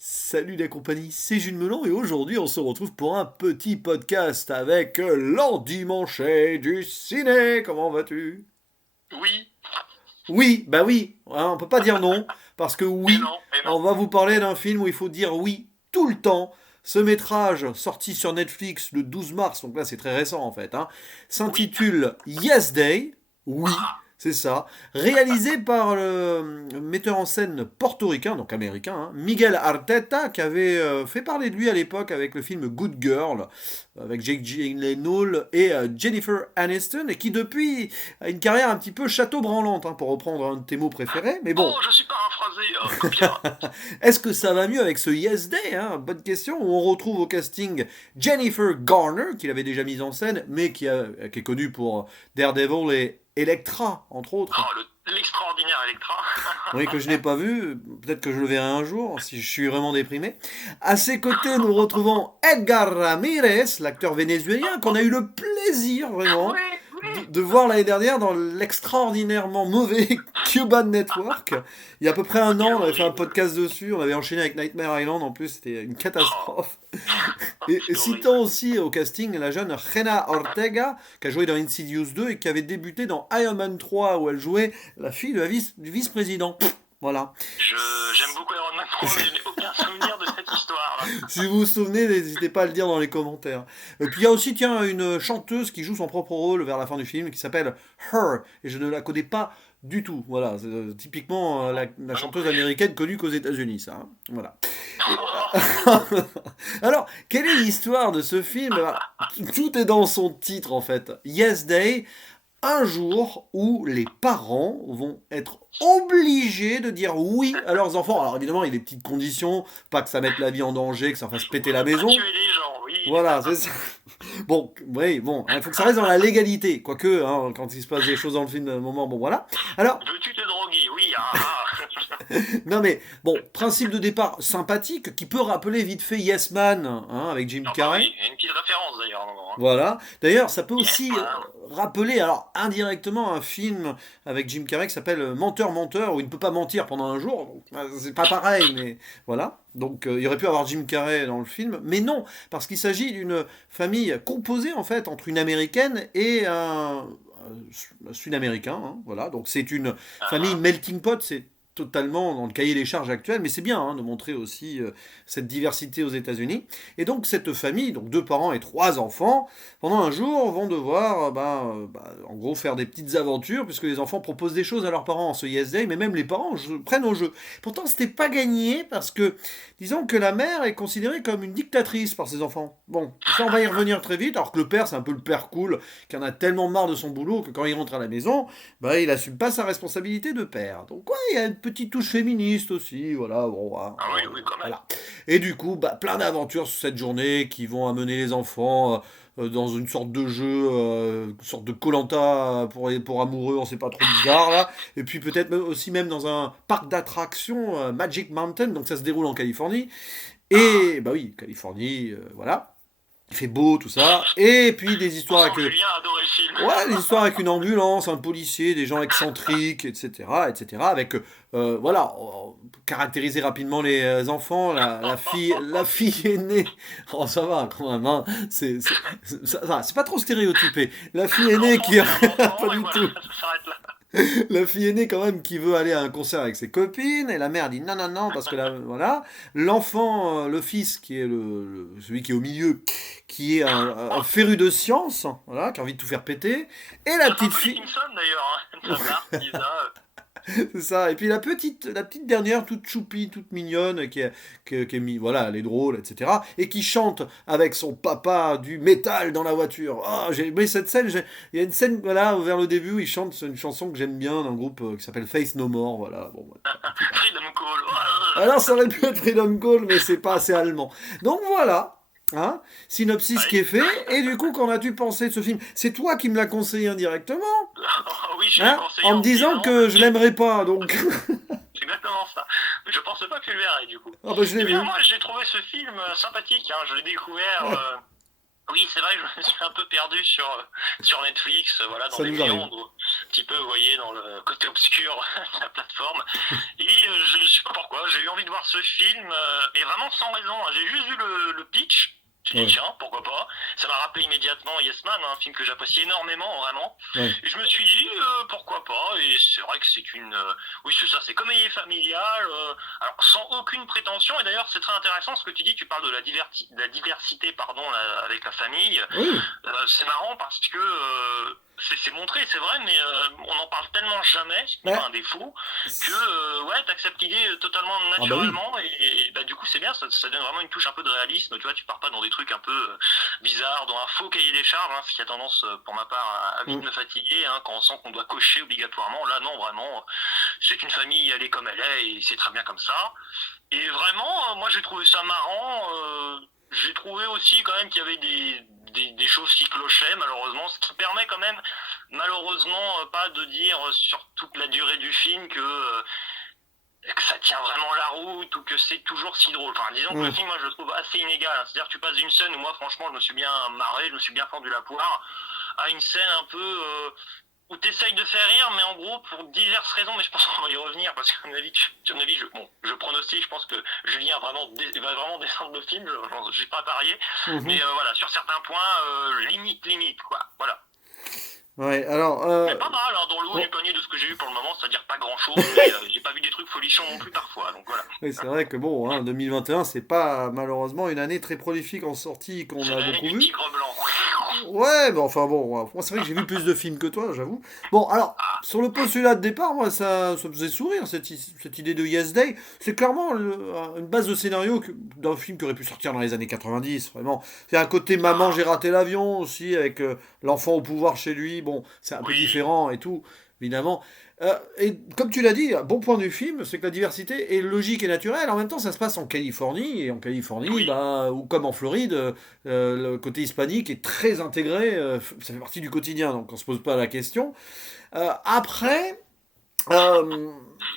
Salut la compagnie, c'est Jules Melon et aujourd'hui on se retrouve pour un petit podcast avec l'endimanché du ciné. Comment vas-tu? Oui, Oui, bah oui, hein, on peut pas dire non, parce que et oui, non, et non. on va vous parler d'un film où il faut dire oui tout le temps. Ce métrage, sorti sur Netflix le 12 mars, donc là c'est très récent en fait, hein, Oui. s'intitule Yes Day. Oui, Ah, c'est ça. Réalisé par le metteur en scène portoricain, donc américain, hein, Miguel Arteta, qui avait fait parler de lui à l'époque avec le film Good Girl, avec Jake Gyllenhaal et Jennifer Aniston, et qui depuis a une carrière un petit peu château-branlante, hein, pour reprendre un de tes mots préférés. Mais bon, oh, je suis paraphrasé, copieur. est-ce que ça va mieux avec ce Yes Day, hein? Bonne question. Où on retrouve au casting Jennifer Garner, qu'il avait déjà mise en scène, mais qui est connue pour Daredevil et Elektra, entre autres. Oh, l'extraordinaire Electra. Oui, que je n'ai pas vu, peut-être que je le verrai un jour, si je suis vraiment déprimé. À ses côtés, nous retrouvons Edgar Ramirez, l'acteur vénézuélien, qu'on a eu le plaisir, vraiment, Oui, oui. de voir l'année dernière dans l'extraordinairement mauvais Cuban Network. Il y a à peu près Oh, un quel an, on avait fait un horrible. podcast dessus, on avait enchaîné avec Nightmare Island, en plus, c'était une Oh, catastrophe. Et c'est citons horrible. aussi au casting la jeune Jenna Ortega, qui a joué dans Insidious 2 et qui avait débuté dans Iron Man 3, où elle jouait la fille de du vice-président. Voilà. J'aime beaucoup Iron Man 3, mais je n'ai aucun souvenir de cette histoire-là. Si vous vous souvenez, n'hésitez pas à le dire dans les commentaires. Et puis il y a aussi, tiens, une chanteuse qui joue son propre rôle vers la fin du film, qui s'appelle Her, et je ne la connais pas du tout. Voilà, c'est typiquement Non, la moi non chanteuse plus. américaine connue qu'aux États-Unis, ça, hein. Voilà. Et, alors, quelle est l'histoire de ce film? Bah, tout est dans son titre en fait. Yes Day, un jour où les parents vont être obligés de dire oui à leurs enfants. Alors évidemment, il y a des petites conditions, pas que ça mette la vie en danger, que ça fasse péter la Ne pas maison. tuer les gens, oui. Voilà, c'est ça. Bon, oui, bon, il faut que ça reste dans la légalité, quoique, hein, quand il se passe des choses dans le film, à un moment, bon voilà. Alors, Veux-tu te droguer? Oui, non mais, bon, principe de départ sympathique, qui peut rappeler vite fait Yes Man, hein, avec Jim Ah bah Carrey. oui, il y a une petite référence d'ailleurs à un moment, hein. Voilà. D'ailleurs, ça peut Yes, aussi man. rappeler, alors indirectement, un film avec Jim Carrey qui s'appelle Menteur, Menteur, où il ne peut pas mentir pendant un jour. Donc, c'est pas pareil, mais voilà. Donc, il aurait pu avoir Jim Carrey dans le film, mais non, parce qu'il s'agit d'une famille composée en fait entre une américaine et un sud-américain, hein, voilà. Donc, c'est une famille Ah, melting pot. C'est totalement dans le cahier des charges actuel, mais c'est bien, hein, de montrer aussi cette diversité aux États-Unis. Et donc cette famille, donc deux parents et trois enfants, pendant un jour vont devoir, en gros, faire des petites aventures, puisque les enfants proposent des choses à leurs parents en ce Yes Day, mais même les parents prennent au jeu. Pourtant, c'était pas gagné, parce que, disons que la mère est considérée comme une dictatrice par ses enfants. Bon, ça on va y revenir très vite, alors que le père, c'est un peu le père cool, qui en a tellement marre de son boulot que quand il rentre à la maison, bah, il assume pas sa responsabilité de père. Donc ouais, il y a une petite touche féministe aussi, voilà, bon, ah oui, oui, quand même. voilà. Et du coup, bah, plein d'aventures sur cette journée qui vont amener les enfants dans une sorte de jeu, une sorte de koh pour amoureux, on sait pas trop bizarre là. Et puis peut-être aussi même dans un parc d'attractions, Magic Mountain, donc ça se déroule en Californie. Ah, Et bah oui, Californie, voilà. Il fait beau, tout ça. Et puis des on histoires sent avec que Julien a adoré le film. ouais, des histoires avec une ambulance, un policier, des gens excentriques, etc., etc. Avec, voilà, caractériser rapidement les enfants. La fille aînée. Oh, ça va quand même, hein. C'est pas trop stéréotypé. La fille aînée L'enfant qui, qui est un pas enfant, et du voilà, tout. ça s'arrête là. La fille aînée quand même qui veut aller à un concert avec ses copines et la mère dit non non non parce que là voilà l'enfant le fils qui est celui qui est au milieu qui est un féru de science, voilà, qui a envie de tout faire péter, et la Ça fait un petite peu les fille. Simpsons d'ailleurs, hein. Ça Bart, Lisa. C'est ça. Et puis la petite dernière, toute choupie, toute mignonne, qui est voilà, elle est drôle, etc. Et qui chante avec son papa du métal dans la voiture. Oh, j'ai aimé cette scène. Il y a une scène, voilà, vers le début, où il chante une chanson que j'aime bien d'un groupe qui s'appelle Faith No More. Voilà. Bon, voilà, un petit peu. Freedom Call. Alors, ça aurait pu être Freedom Call, mais c'est pas assez allemand. Donc voilà. Hein, synopsis qui Ouais. est fait. Et du coup, qu'en as-tu pensé de ce film? C'est toi qui me l'as conseillé indirectement, Oui, je l'ai hein, conseillé en me en me disant disant, que je l'aimerais pas. Donc, c'est exactement ça. Mais je pense pas que tu le verrais du coup. ah bah je l'ai Eh bien, vu. moi j'ai trouvé ce film sympathique, hein. Je l'ai découvert Oui, c'est vrai que je me suis un peu perdu sur Netflix, voilà, dans Ça des nous arrive. méandres, un petit peu, vous voyez, dans le côté obscur de la plateforme. Et je ne sais pas pourquoi, j'ai eu envie de voir ce film, mais vraiment sans raison, hein. J'ai juste vu le pitch. J'ai dit, Ouais, tiens, pourquoi pas. Ça m'a rappelé immédiatement Yes Man, hein, un film que j'apprécie énormément, vraiment. ouais. Et je me suis dit, pourquoi pas. Et c'est vrai que c'est une... oui, c'est ça, c'est comédie familiale, alors sans aucune prétention. Et d'ailleurs, c'est très intéressant ce que tu dis, tu parles de la diversité pardon, avec la famille. Oui, C'est marrant parce que c'est montré, c'est vrai, mais on n'en parle tellement jamais, c'est bah, pas un défaut, que c'est- ouais, t'acceptes l'idée totalement ah bah oui. naturellement et bah, du coup c'est bien, ça donne vraiment une touche un peu de réalisme, tu vois, tu pars pas dans des trucs un peu bizarres, dans un faux cahier des charges, hein, ce qui a tendance pour ma part à vite Mm. me fatiguer, hein, quand on sent qu'on doit cocher obligatoirement. Là non, vraiment, c'est une famille, elle est comme elle est et c'est très bien comme ça. Et vraiment, moi j'ai trouvé ça marrant. J'ai trouvé aussi quand même qu'il y avait des choses qui clochaient, malheureusement, ce qui permet quand même, malheureusement, pas de dire sur toute la durée du film que ça tient vraiment la route ou que c'est toujours si drôle. Enfin, disons que le Mm. film, moi, je le trouve assez inégal, hein. C'est-à-dire que tu passes d'une scène où moi, franchement, je me suis bien marré, je me suis bien fendu la poire, à une scène un peu où tu essayes de faire rire, mais en gros, pour diverses raisons, mais je pense qu'on va y revenir, parce qu'à mon avis, je pronostique, je pense que Julien va vraiment descendre le film, je suis pas à parier, mais Mhm. voilà, sur certains points, limite, quoi, voilà. Ouais, alors, Mais pas mal, hein, dans le haut bon, du panier de ce que j'ai vu pour le moment, c'est-à-dire pas grand-chose, mais j'ai pas vu des trucs folichons non plus parfois, donc voilà. oui, c'est vrai que bon, hein, 2021, c'est pas malheureusement une année très prolifique en sortie qu'on C'est a l'année beaucoup du vu. tigre blanc. Ouais, mais enfin bon, moi c'est vrai que j'ai vu plus de films que toi, j'avoue. Bon, alors, Ah, sur le postulat de départ, moi ça me faisait sourire cette idée de Yes Day. C'est clairement une base de scénario d'un film qui aurait pu sortir dans les années 90, vraiment. C'est un côté maman, ah, j'ai raté l'avion aussi, avec l'enfant au pouvoir chez lui. Bon, c'est un peu oui, différent et tout, évidemment. Et comme tu l'as dit, un bon point du film, c'est que la diversité est logique et naturelle. En même temps, ça se passe en Californie, et en Californie, oui, bah, ou comme en Floride, le côté hispanique est très intégré, ça fait partie du quotidien, donc on se pose pas la question. Après, euh,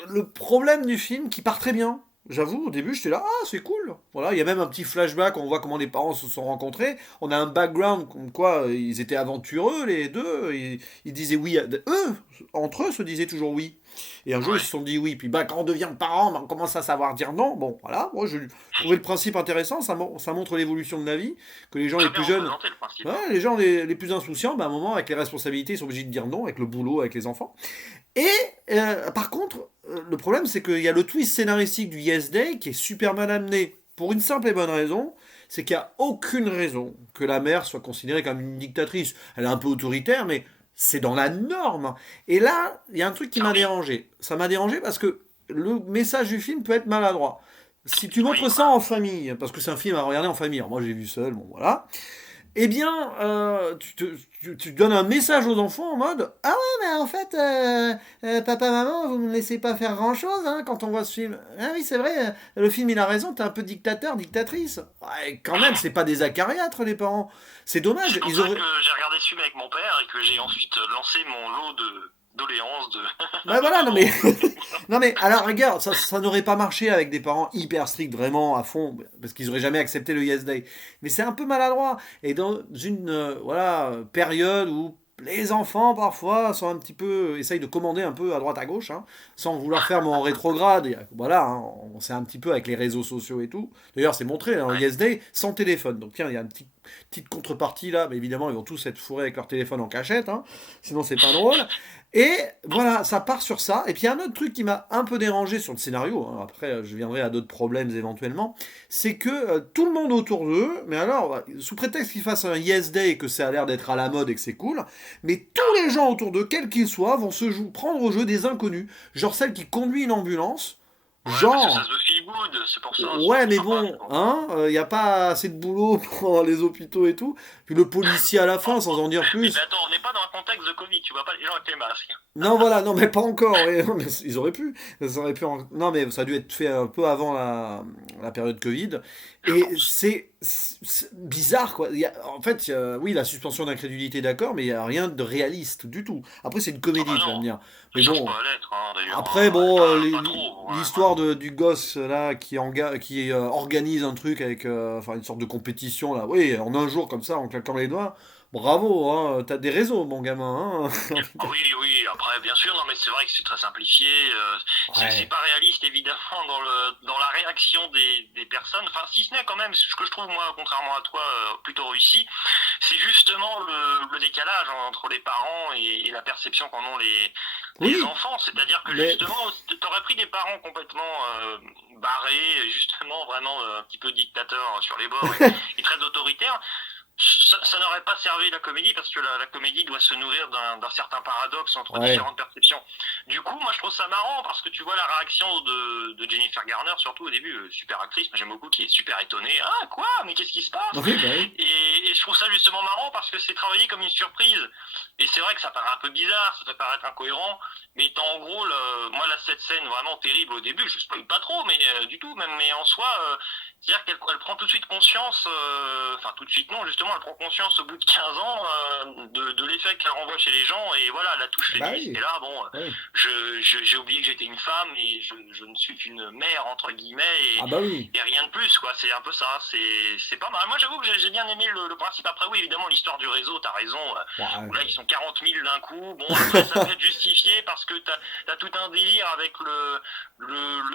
le problème du film qui part très bien. J'avoue, au début, j'étais là, ah, c'est cool. Voilà, il y a même un petit flashback, on voit comment les parents se sont rencontrés. On a un background comme quoi ils étaient aventureux, les deux. Ils disaient oui, eux, entre eux, se disaient toujours oui. Et un jour, ils se ouais. sont dit oui. Puis bah, quand on devient parent, bah, on commence à savoir dire non. Bon, voilà, moi, je trouvais le principe intéressant. Ça montre l'évolution de la vie, que les gens les Très bien plus jeunes, représenté le principe, ouais, hein. les gens les plus insouciants, bah, à un moment, avec les responsabilités, ils sont obligés de dire non, avec le boulot, avec les enfants. Et par contre, le problème, c'est qu'il y a le twist scénaristique du Yes Day qui est super mal amené. Pour une simple et bonne raison, c'est qu'il n'y a aucune raison que la mère soit considérée comme une dictatrice. Elle est un peu autoritaire, mais c'est dans la norme. Et là, il y a un truc qui Ah m'a oui, dérangé. Ça m'a dérangé parce que le message du film peut être maladroit. Si tu oui, montres ça voilà. en famille, parce que c'est un film à regarder en famille, alors moi j'ai vu seul, bon voilà, eh bien, tu donnes un message aux enfants en mode ah ouais, mais en fait, papa, maman, vous me laissez pas faire grand chose hein, quand on voit ce film. Ah oui, c'est vrai, le film il a raison, t'es un peu dictateur, dictatrice. Ouais, quand même, c'est pas des acariâtres les parents. C'est C'est dommage, pour ils ça auraient. que j'ai regardé ce film avec mon père et que j'ai ensuite lancé mon lot de doléances Bah de voilà, non mais, parents. non mais, alors regarde, ça n'aurait pas marché avec des parents hyper stricts, vraiment à fond, parce qu'ils auraient jamais accepté le Yes Day. Mais c'est un peu maladroit. Et dans une voilà, période où les enfants parfois sont un petit peu, essayent de commander un peu à droite à gauche, hein, sans vouloir faire mon rétrograde. Et, voilà, hein, on sait un petit peu avec les réseaux sociaux et tout. D'ailleurs, c'est montré dans le Ouais. Yes Day sans téléphone. Donc tiens, il y a une petite contrepartie là, mais évidemment, ils vont tous être fourrés avec leur téléphone en cachette, hein, sinon c'est pas drôle. Et voilà, ça part sur ça. Et puis il y a un autre truc qui m'a un peu dérangé sur le scénario, hein, après je viendrai à d'autres problèmes éventuellement, c'est que tout le monde autour d'eux, mais alors, sous prétexte qu'ils fassent un Yes Day et que ça a l'air d'être à la mode et que c'est cool, mais tous les gens autour d'eux, quels qu'ils soient, vont prendre au jeu des inconnus, genre celle qui conduit une ambulance, Ouais, parce que ça genre... se veut feel good, c'est pour ça, Ouais, c'est mais sympa, bon, quoi. hein, il n'y a pas assez de boulot pour les hôpitaux et tout. Puis le policier à la fin, sans en dire Oui, mais plus. attends, on n'est pas dans un contexte de Covid, tu vois pas les gens avec les masques. Non, voilà, non, mais pas encore. Ouais, mais ils auraient pu. Ça aurait pu non, mais ça a dû être fait un peu avant la période Covid. Je Et pense. c'est bizarre, quoi. En fait, oui, la suspension d'incrédulité, d'accord, mais il n'y a rien de réaliste du tout. Après, c'est une Ah comédie, bah tu vas me non, dire. ça Mais cherche bon, pas à l'être, hein, d'ailleurs, après, hein. bon, Pas trop, hein, l'histoire l'histoire du gosse là qui organise un truc avec enfin une sorte de compétition là. Oui, en un jour comme ça, en claquant les doigts. Bravo, hein, t'as des réseaux, mon gamin. Hein. Ah oui, oui, après, bien sûr, non, mais c'est vrai que c'est très simplifié. C'est Ouais. pas réaliste, évidemment, dans la réaction des personnes. Enfin, si ce n'est quand même, ce que je trouve, moi, contrairement à toi, plutôt réussi, c'est justement le décalage entre les parents et la perception qu'en ont les Oui, enfants. C'est-à-dire que, mais justement, t'aurais pris des parents complètement barrés, justement, vraiment un petit peu dictateurs sur les bords et très autoritaires. Ça n'aurait pas servi la comédie parce que la comédie doit se nourrir d'un certain paradoxe entre ouais. différentes perceptions. Du coup, moi je trouve ça marrant parce que tu vois la réaction de Jennifer Garner, surtout au début, super actrice, moi j'aime beaucoup, qui est super étonnée. Ah quoi? Mais qu'est-ce qui se passe? Oui, bah oui. Et je trouve ça justement marrant parce que c'est travaillé comme une surprise. Et c'est vrai que ça paraît un peu bizarre, ça peut paraître incohérent, mais étant en gros, moi là, cette scène vraiment terrible au début, je ne spoil pas trop, mais du tout, même, mais en soi, c'est-à-dire qu'elle prend tout de suite conscience, enfin tout de suite non, justement, elle prend conscience au bout de 15 ans de l'effet qu'elle renvoie chez les gens, et voilà, la touche Bah féministe oui. est là, bon, Oui. j'ai oublié que j'étais une femme, et je ne suis qu'une mère, entre guillemets, Ah bah oui. et rien de plus, quoi, c'est un peu ça, c'est pas mal. Moi j'avoue que j'ai bien aimé le principe, après oui, évidemment, l'histoire du réseau, t'as raison, Ouais. où là ils sont 40 000 d'un coup, bon, après ça peut être justifié, parce que t'as tout un délire avec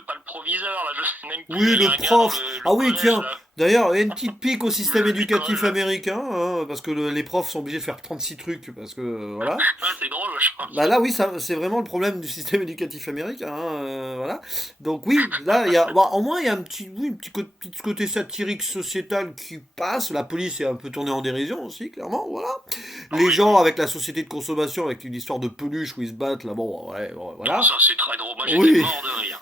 pas le proviseur, là, je sais même plus, Oui, il y a le un gars dans prof. le Ah oui, collège, tiens. là. D'ailleurs, il y a une petite pique au système éducatif L'école. américain, hein, parce que les profs sont obligés de faire 36 trucs, parce que voilà. Ouais, c'est drôle, je Bah pense. là, oui, ça, c'est vraiment le problème du système éducatif américain, hein, voilà. Donc oui, là, il y a, bon, au moins il y a un petit, oui, petit côté satirique sociétal qui passe. La police est un peu tournée en dérision aussi, clairement, voilà. Ah Les oui, gens oui. avec la société de consommation, avec une histoire de peluche où ils se battent, là, bon, ouais, bon, Non, voilà. ça c'est très drôle. Moi j'étais Oui, mort de rire.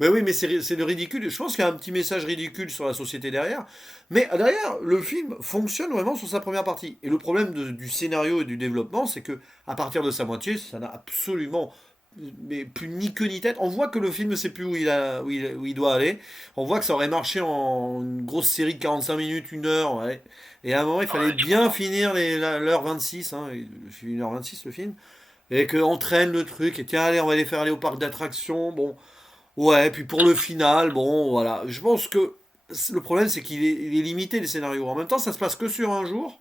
mais oui, mais c'est le ridicule. Je pense qu'il y a un petit message ridicule sur la société derrière. Mais derrière, le film fonctionne vraiment sur sa première partie. Et le problème du scénario et du développement, c'est que à partir de sa moitié, ça n'a absolument mais plus ni queue ni tête. On voit que le film ne sait plus où il doit aller. On voit que ça aurait marché en une grosse série de 45 minutes, 1 heure. Ouais. Et à un moment, il fallait Ouais, tu bien comprends. finir l'heure 26. Hein, il fait 1h26 le film. Et qu'on traîne le truc. Et tiens, allez, on va les faire aller au parc d'attractions. Bon, ouais, puis pour le final, bon, voilà. Je pense que le problème, c'est il est limité, les scénarios. En même temps, ça se passe que sur un jour.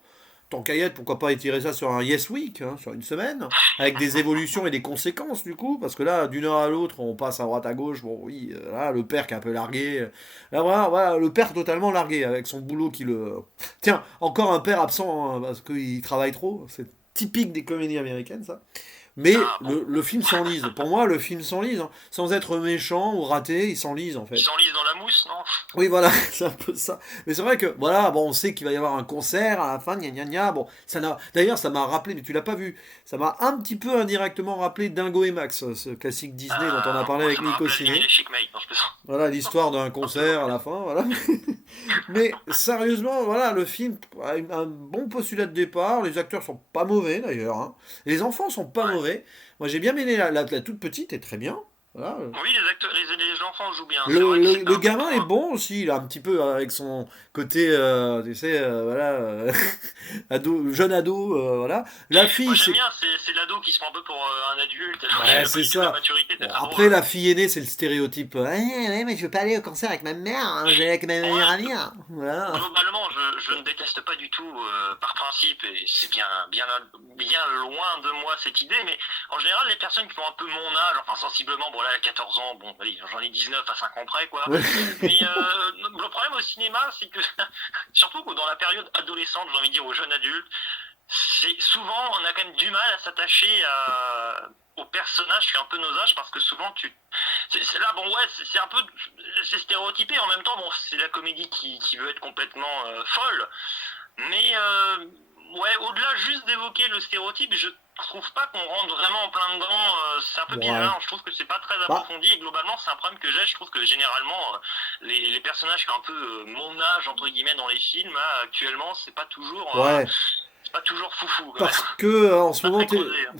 Tant qu'à y être, pourquoi pas étirer ça sur un Yes Week, hein, sur une semaine, avec des évolutions et des conséquences, du coup, parce que là, d'une heure à l'autre, on passe à droite à gauche. Bon, oui, là, le père qui est un peu largué. Là, voilà, le père totalement largué, avec son boulot qui le. Tiens, encore un père absent, hein, parce qu'il travaille trop. C'est typique des comédies américaines, ça. Mais Ah bon. le film s'enlise. Pour moi, le film s'enlise, hein. Sans être méchant ou raté, il s'enlise en Ils fait. s'enlisent dans la mousse, non? Oui, voilà, c'est un peu ça. Mais c'est vrai que, voilà, bon, on sait qu'il va y avoir un concert à la fin, gna gna gna. Bon, d'ailleurs, ça m'a rappelé, mais tu l'as pas vu, ça m'a un petit peu indirectement rappelé Dingo et Max, ce classique Disney dont on a parlé Moi avec ça me Nico rappelle Animal Ciné. et Chic Mate, non, je plaisante. Voilà, l'histoire d'un Un peu. concert à la fin, voilà. Mais sérieusement, voilà, le film a un bon postulat de départ. Les acteurs sont pas mauvais d'ailleurs, hein. Les enfants sont pas Ouais. mauvais. Moi j'ai bien aimé la toute petite, est très bien. Voilà. Oui, les acteurs, les enfants jouent bien, c'est vrai que c'est Le pas un bon gamin est point. bon aussi, il a un petit peu avec son côté, tu sais, voilà, jeune ado, voilà. La Moi fille, j'aime c'est bien, c'est l'ado qui se prend un peu pour un adulte, alors qu'il ouais, n'a pas c'est du tout la ça. maturité, c'est Bon, très après, drôle. la fille aînée, c'est le stéréotype. Ouais, ouais, mais je veux pas aller au concert avec ma mère, hein, je vais aller avec ma meilleure Ouais, amie, hein. Voilà. globalement, je ne déteste pas du tout par principe, et c'est bien loin de moi cette idée, mais en général, les personnes qui ont un peu mon âge, enfin sensiblement, bon là, à 14 ans, bon, allez, j'en ai 19 à 5 ans près, quoi. Ouais. Mais le problème au cinéma, c'est que, surtout dans la période adolescente, j'ai envie de dire aux jeunes adultes, c'est souvent, on a quand même du mal à s'attacher aux personnages qui ont un peu nos âges, parce que souvent, là, bon, ouais, c'est un peu, c'est stéréotypé, en même temps, bon, c'est la comédie qui veut être complètement folle, mais ouais, au-delà juste d'évoquer le stéréotype, je trouve pas qu'on rentre vraiment en plein dedans. C'est un peu Ouais. bizarre. Je trouve que c'est pas très Bah, approfondi et globalement c'est un problème que j'ai. Je trouve que généralement les personnages qui ont un peu mon âge entre guillemets dans les films là, actuellement c'est pas toujours ouais. c'est pas toujours foufou quand même. Parce que en ce Pas moment, très creusé, hein.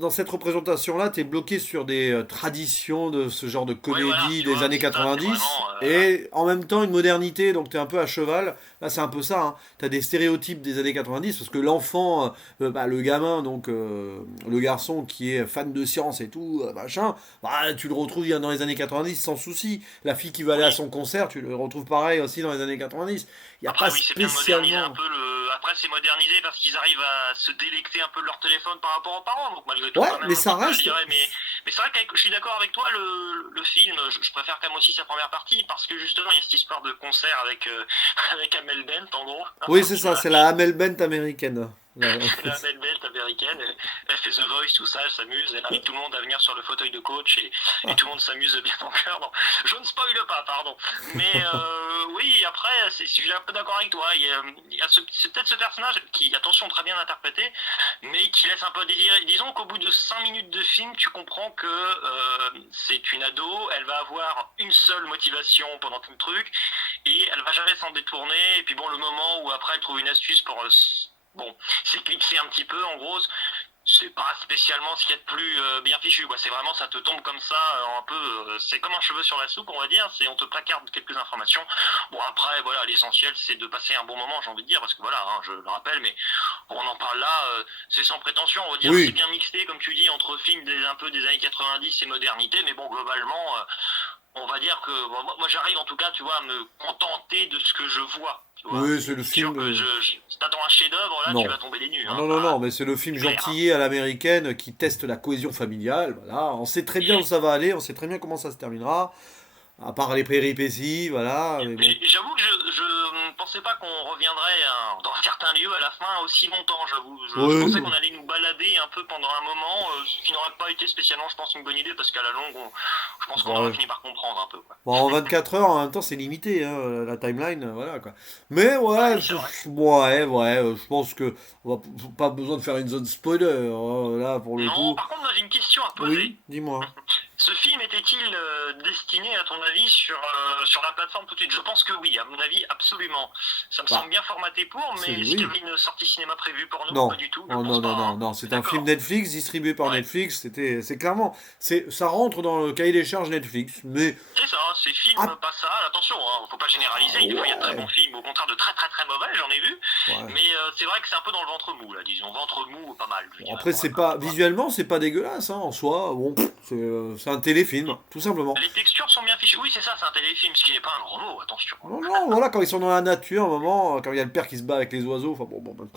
dans cette représentation-là, tu es bloqué sur des traditions de ce genre de Oui, voilà, comédie tu des vois, années c'est ça, c'est 90 vraiment. et en même temps une modernité, donc tu es un peu à cheval. Là, c'est un peu ça. Hein. Tu as des stéréotypes des années 90 parce que l'enfant, le gamin, donc le garçon qui est fan de science et tout, machin, bah, tu le retrouves dans les années 90 sans souci. La fille qui va aller à Oui. son concert, tu le retrouves pareil aussi dans les années 90. Il n'y a pas Après, oui, c'est bien de moderniser un spécialement. peu le. Après, c'est modernisé parce qu'ils arrivent à se délecter un peu de leur téléphone par rapport aux parents. Donc, malgré tout, Ouais, quand même mais un ça petit peu, je reste. dirais. Mais c'est vrai que je suis d'accord avec toi, le film, je préfère quand même aussi sa première partie parce que justement, il y a cette histoire de concert avec, avec Amel Bent, en gros. Oui, c'est Qui ça, m'a- c'est la Hamel Bent américaine. la Amel Bent américaine. Elle fait The Voice, tout ça, elle s'amuse. Elle invite tout le monde à venir sur le fauteuil de coach et tout le monde s'amuse bien en cœur. Non, je ne spoile pas, pardon. Mais oui, après, je suis un peu d'accord avec toi. C'est peut-être ce personnage qui, attention, très bien interprété, mais qui laisse un peu désirer. Disons qu'au bout de 5 minutes de film, tu comprends que c'est une ado, elle va avoir une seule motivation pendant tout le truc, et elle va jamais s'en détourner. Et puis bon, le moment où après elle trouve une astuce pour bon, s'éclipser un petit peu, en gros, c'est pas spécialement ce qu'il y a de plus bien fichu, quoi. C'est vraiment, ça te tombe comme ça, un peu, c'est comme un cheveu sur la soupe, on va dire. On te placarde quelques informations. Bon, après, voilà, l'essentiel, c'est de passer un bon moment, j'ai envie de dire, parce que voilà, hein, je le rappelle, mais on en parle là, c'est sans prétention, on va dire, c'est Oui, bien mixé, comme tu dis, entre films un peu des années 90 et modernité, mais bon, globalement, on va dire que bon, moi j'arrive en tout cas, tu vois, à me contenter de ce que je vois. Tu vois, oui, c'est le c'est sûr film. que si t'attends un chef-d'œuvre, là, tu Non. vas tomber des nues, Ah hein. non, non, non, mais c'est le film C'est clair, hein. gentillet à l'américaine qui teste la cohésion familiale. Voilà, on sait très bien où ça va aller, on sait très bien comment ça se terminera. À part les péripéties, voilà, mais bon. J'avoue que je ne pensais pas qu'on reviendrait hein, dans certains lieux à la fin aussi longtemps, j'avoue. Je Oui, pensais qu'on allait nous balader un peu pendant un moment, ce qui n'aurait pas été spécialement, je pense, une bonne idée, parce qu'à la longue, je pense qu'on aurait ouais. fini par comprendre un peu, quoi. Bon, en 24 heures, en même temps, c'est limité, hein, la timeline, voilà quoi. Mais Ouais, ouais, c'est vrai. je pense que on va pas besoin de faire une zone spoiler, là, pour le Non, coup. par contre, moi j'ai une question à Oui, poser. dis-moi. Ce film était-il destiné, à ton avis, sur la plateforme tout de suite? Je pense que oui, à mon avis, absolument. Ça me semble Bah, bien formaté pour, mais est-ce qu'il y oui. avait une sortie cinéma prévue pour nous? Pas Non. du tout, je Oh, pense non, pas, non, non, hein. non, On est c'est un film d'accord. Netflix distribué par Ouais. Netflix, c'est clairement, ça rentre dans le cahier des charges Netflix, mais, C'est ça, ces films ah, pas ça, attention, hein, faut pas généraliser, des fois il y a de très bons ouais, films, au contraire de très très très mauvais, j'en ai vu, ouais. mais c'est vrai que c'est un peu dans le ventre mou, là, disons, ventre mou pas mal, je Bon, dirais, après, pour ma c'est part, pas, tu vois. visuellement, c'est pas dégueulasse, hein, en soi, bon, c'est un téléfilm, tout simplement. Les textures sont bien fichues, oui c'est ça, c'est un téléfilm, ce qui n'est pas un grand mot, attention. Non, non, voilà, quand ils sont dans la nature, à un moment, quand il y a le père qui se bat avec les oiseaux, enfin bon, bon,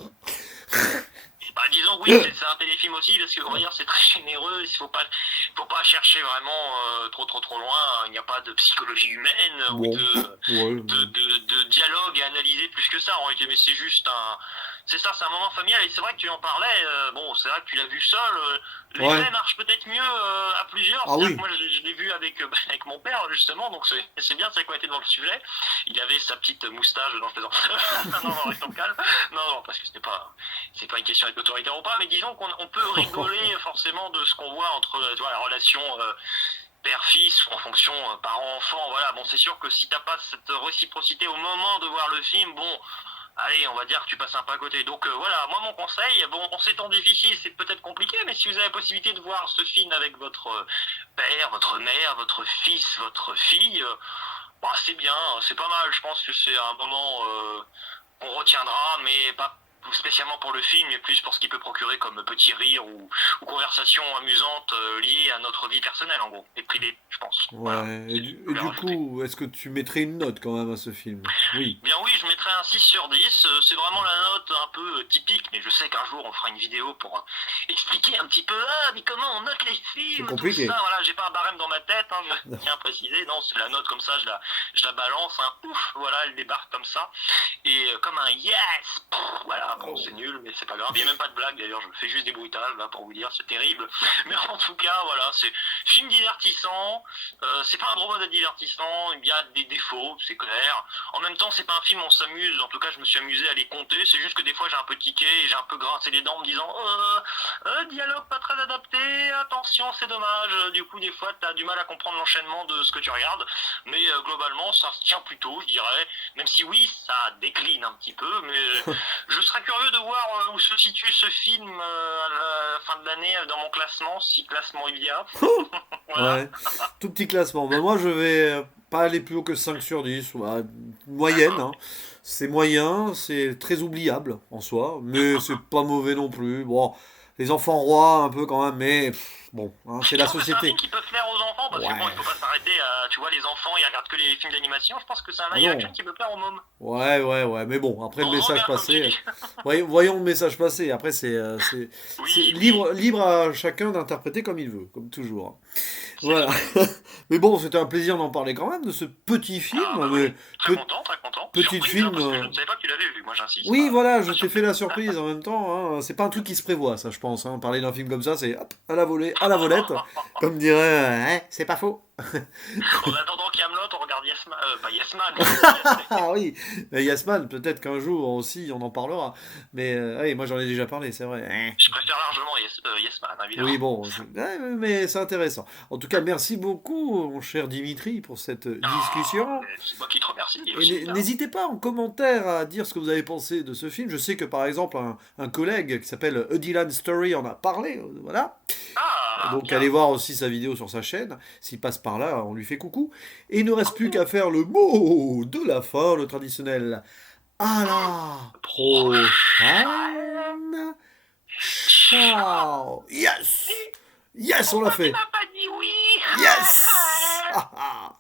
Bah, disons oui, c'est un téléfilm aussi, parce qu'on va dire c'est très généreux, faut pas chercher vraiment trop loin, il n'y a pas de psychologie humaine ou bon, ouais, de dialogue à analyser plus que ça en réalité, mais c'est juste c'est ça, c'est un moment familial, et c'est vrai que tu en parlais, bon, c'est vrai que tu l'as vu seul, ouais, l'effet marche peut-être mieux à plusieurs, ah c'est-à-dire que oui, moi je l'ai vu avec, avec mon père justement, donc c'est bien, c'est qu'on était dans le sujet, il avait sa petite moustache, non je plaisante, non, non, restons calmes, non, parce que c'est pas une question d'être autoritaire ou pas, mais disons qu'on peut rigoler forcément de ce qu'on voit entre tu vois, la relation père-fils ou en fonction parent-enfant. Voilà, bon, c'est sûr que si t'as pas cette réciprocité au moment de voir le film, bon, allez, on va dire que tu passes un peu à côté. Donc voilà, moi mon conseil, bon, en ces temps difficiles, c'est peut-être compliqué, mais si vous avez la possibilité de voir ce film avec votre père, votre mère, votre fils, votre fille, bah, c'est bien, c'est pas mal. Je pense que c'est un moment qu'on retiendra, mais pas spécialement pour le film, mais plus pour ce qu'il peut procurer comme petit rire ou conversation amusante liée à notre vie personnelle, en gros, et privée, je pense. Voilà, ouais, c'est ce que je et voulais du rajouter. coup, est-ce que tu mettrais une note quand même à ce film? Oui. Bien oui, je mettrais un 6 sur 10. C'est vraiment la note un peu typique, mais je sais qu'un jour on fera une vidéo pour expliquer un petit peu, ah, mais comment on note les C'est films, tout ça. compliqué. Voilà, j'ai pas un barème dans ma tête, hein, je tiens à préciser. Non, c'est la note comme ça, je la balance, hein, pouf, voilà, elle débarque comme ça. Et comme un yes, pouf, voilà, bon, c'est nul, mais c'est pas grave. Il n'y a même pas de blague d'ailleurs, je fais juste des bruitages là pour vous dire, c'est terrible. Mais en tout cas, voilà, c'est film divertissant. C'est pas un gros mode divertissant, il y a des défauts, c'est clair. En même temps, c'est pas un film, on s'amuse. En tout cas, je me suis amusé à les compter. C'est juste que des fois, j'ai un peu tiqué et j'ai un peu grincé les dents en me disant dialogue pas très adapté, attention, c'est dommage. Du coup, des fois, t'as du mal à comprendre l'enchaînement de ce que tu regardes. Mais globalement, ça se tient plutôt, je dirais. Même si oui, ça décline un petit peu. Mais je serais curieux de voir où se situe ce film à la fin de l'année dans mon classement, si classement il y a. Voilà. Ouais, tout petit classement. Ben moi, je vais pas aller plus haut que 5 sur 10. Ouais, moyenne, D'accord. hein. C'est moyen, c'est très oubliable en soi, mais c'est pas mauvais non plus. Bon, les enfants rois un peu quand même, mais bon, hein, c'est Je la trouve que c'est un société. film qui peut plaire aux enfants parce que bon, il Ouais. faut pas s'arrêter à, tu vois, les enfants, ils regardent que les films d'animation. Je pense que c'est un Ah live action non. qui peut plaire aux mômes. Ouais, mais bon, après le Aux message regards, comme tu passé, dis. voyons le message passé. Après, c'est Oui, oui, libre à chacun d'interpréter comme il veut, comme toujours. c'est Voilà. vrai. Mais bon, c'était un plaisir d'en parler quand même de ce petit Ah film, bah oui, mais très content, très content. petit Surprise, hein, film. parce que je ne savais pas que tu l'avais vu. Moi, j'insiste, Oui, hein, voilà, je la t'ai fait la surprise. surprise en même temps, hein. C'est pas un truc qui se prévoit, ça, je pense, hein. Parler d'un film comme ça, c'est hop, à la volée, à la volette, comme dirait, c'est pas faux. En attendant Camelot, on regarde Yes Man, pas Yes Man. Yes- Ah oui, mais Yasman, peut-être qu'un jour aussi, on en parlera. Mais oui, moi j'en ai déjà parlé, c'est vrai. Je préfère largement Yes Man, Oui, évidemment. bon, mais c'est intéressant. En tout cas, merci beaucoup, mon cher Dimitri, pour cette Ah, discussion. mais c'est moi qui te remercie Et aussi. Hein. n'hésitez pas en commentaire à dire ce que vous avez pensé de ce film. Je sais que par exemple, un collègue qui s'appelle Dylan Story en a parlé. Voilà. Ah, Donc bien. allez voir aussi sa vidéo sur sa chaîne. S'il passe par là, on lui fait coucou. Et il ne reste plus qu'à faire le mot de la fin, le traditionnel. À la Prochaine. prochaine. Ciao. Ciao. Yes. Yes, on l'a Pourquoi tu fait. m'as pas dit oui? Yes. Ah, ah.